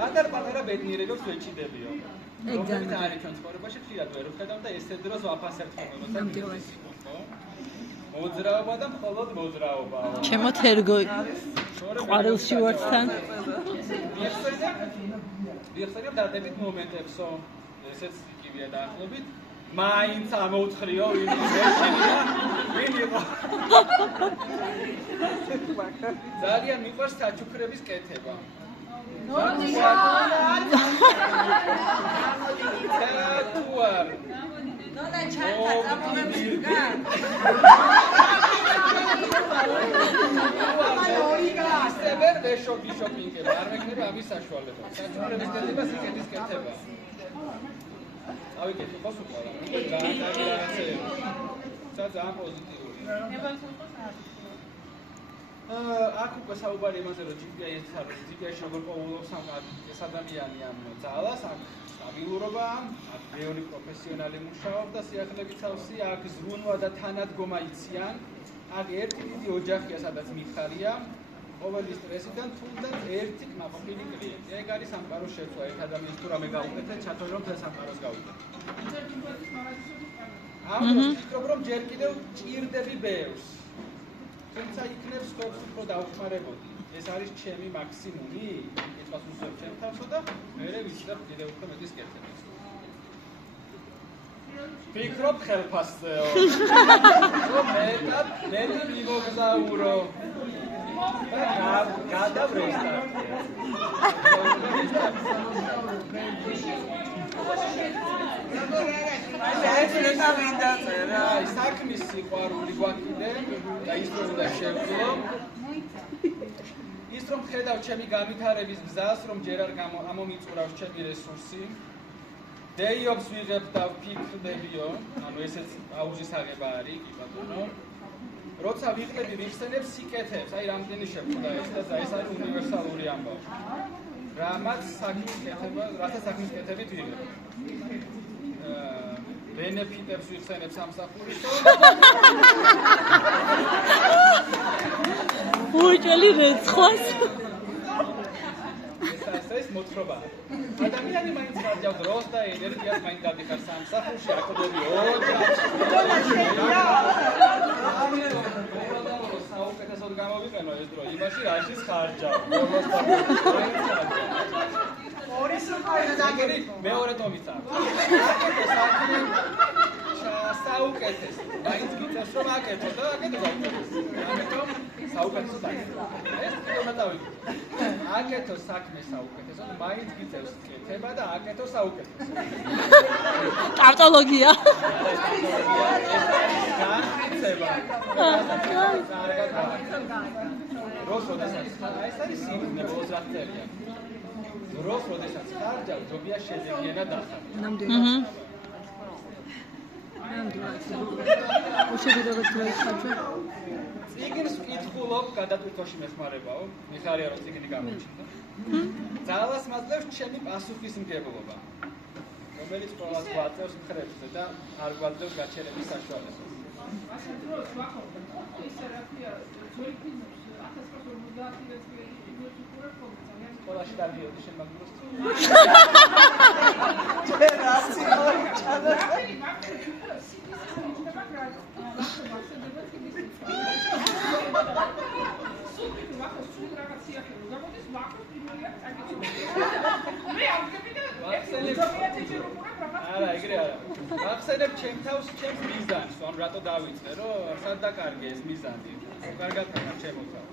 პატარ-პატარა ბედნიერებებს ვეჭიდებიო. რომელიც არის ჩვენ ცხოვრებაში ხშირად ვერ ვხედავ და ესე დროს ვაფასებთ ხოლმე. მოძრაობა და მხოლოდ მოძრაობაა. ჩემო თერგო ყვავილში ვარ თან. ვიხსენებ დადებით მომენტებსო. ესეც იგივეა დაახლოებით. მაინც ამოუცხრიო ვინ იყო. ძალიან მიყვარს საჩუქრების კეთება. ნონა ჩართა წამოღებს გან. ისევერ ვეშოპი შოპინგები, არ მექნება ამის საშუალება. საჩუქრების კეთება სიკეთის კეთება. ავიგეთ, ხო სულ. ძალიან პოზიტიური. აქ უკვე საუბარი იმაზე, რომ GPS-ში როგორ პოულობს ეს ადამიანი ამ ძალას, აქ სტაბილურობა, აქ ბევრი პროფესიონალი მუშაობდა სიახლეებით სავსე, აქ ზრუნვა და თანადგომა იციან, აქ ერთი დიდი ოჯახია, სადაც მიხარია, ყოველი სტრესიდან თუნდაც ერთი კმაყოფილი კლიენტი. ეგ არის სამყაროს შეცვლა, ერთ ადამიანს თუ რამე გაუკეთეთ, ჩათვალე რომ თელ სამყაროს გაუკეთეთ. ვფიქრობ, რომ ჯერ კიდევ ჭირდები ბევრს. თუმცა იქნებ სხვებს უფრო დავხმარებოდი. ეს არის ჩემი მაქსიმუმი, ეთქას უსწრებ ჩემ თავსო და მერე ვიცდებ კიდევ უფრო მეტის კეთებას. ვფიქრობ ხელფასზეო. რომ მეტი მივოგზაურო. გადავრესტა. საქმის სიყვარული გვაქვს და ის რომ უნდა შევძლო. ის რომ ხედავ ჩემი განვითარების გზას, რომ ჯერ არ ამომიწურავს ჩემი რესურსი. დეიობს ვიღებ და ვფიქრდებიო, ანუ ესეც აუზის აღება არის, კი ბატონო. როცა ვიყრები ვიხსენებ სიკეთებს, აი რამდენი შეხვდა ეს და ეს არის უნივერსალური ამბავი. რამაც საქმის კეთება, რასაც საქმის კეთებით ვიღებ. ბენეფიტებს ვიხსენებ სამსახურისო. უჭელი რეცხოს. ეს მოთხრობა. ადამიანი მაინც ხარჯავს დროს და ენერგიას მაინც გადიხარ სამსახურში, აკოდები ოჯახში. საუკეთესოდ გამოვიყენო ეს დრო, იმაში რაშიც ხარჯავ. ორი სუპერია დაგერი მეორე ტომიცა. საუკეთეს. მაინც გიწევს რომ აკეთო და აკეთო საუკეთეს. ამიტომ საუკეთესო დაგერი. ეს კიდევ მეტავი. აკეთო საქმე საუკეთესო, მაინც გიწევს კეთება და აკეთო საუკეთესო. ტავტოლოგია. განცევა. როს როდესაც ეს არის სიგნე ბოლოს რა ხდება. როს როდესაც ხარჯავ ჯობია შედეგიანად დახარ. ნამდვილად. უშედეგოდ ხარჯავ. წიგნს ვკითხულობ, გადატვირთვაში მეხმარებაო, მიხარია რომ წიგნი გამოჩნდა. ძალას მაძლევს ჩემი პასუხისმგებლობა, რომელიც ყველას გვაწევს მხრებზე და არ გვაძლევს გაჩერების საშუალებას. სკოლაში დადიოდი შენ მაგდროს. არა, ეგრე არა. ვახსენებ ჩემ თავს, ჩემს მიზანს, ან რატო დავიწყე, რომ სად დაკარგე ეს მიზანი. კარგად ხარ ჩემო თავს.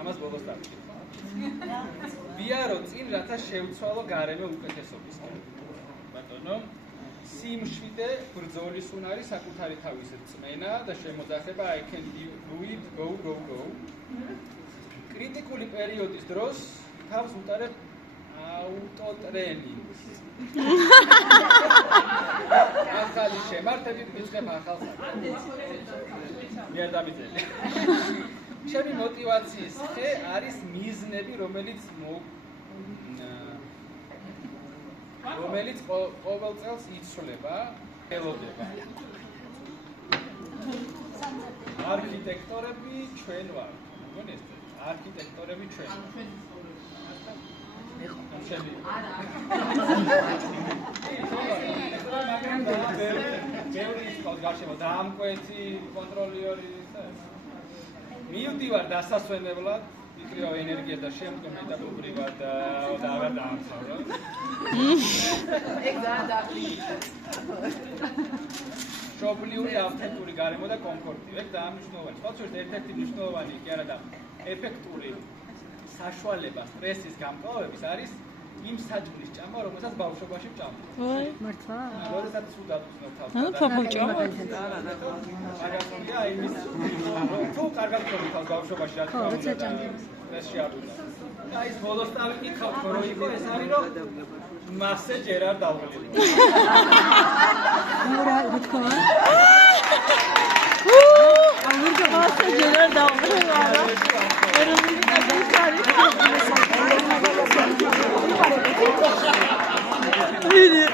ამას ბოლოს დავიწყე. ვიარო წინ რათა შევცვალო გარემო უკეთესობისკენ. ბატონო, სიმშვიდე ბრძოლის უნარი საკუთარი თავის რწმენა და შემოძახება I can do it, go. კრიტიკული პერიოდის დროს თავს უტარებ აუტოტრენინგს. ახალი შემართებით ვიწყებ ახალ საქმეს. მე არ დამიძელი. ჩემი мотиваციის ხე არის მიზნები, რომელიც ყოველ წელს იცვლება, ელოდება. არქიტექტორები ჩვენ ვართ. გონიეთ, არქიტექტორები ჩვენ. შენი მაგრამ ბევრი ის ყავს გარშემო დაამკვეთი კონტროლიორი მივდივარ დასასვენებლად ვიკრიო ენერგია და შემდგომ ეტაპობრივად და აღარ დაამთავრა ეგ შობლიური ავთენტური გარემო და კომფორტი ეგ დაამნიშნულოვანი სხვა შორის ერთ-ერთი მნიშვნელოვანი კი არა და ეფექტური საშუალება სტრესის გამკლავების არის იმ საჭმლის ჭამა, რომელსაც ბავშვობაში ვჭამთ. ой, მართლა? როდესაც სუდად უცნობ თავს. ანუ ფაფუჭო? მაგასონია იმის თუ კარგად ვწოვი თავს ბავშვობაში რა თქმა უნდა. სტრესში არ უნდა. და ის ბოლოს დავიკითხავთ, რომ იყო ეს არის რომ მასე ჯერ არ დავღლიბ. რა თქმა უნდა? მასე ჯერ არ დავღლიბ არა. Really?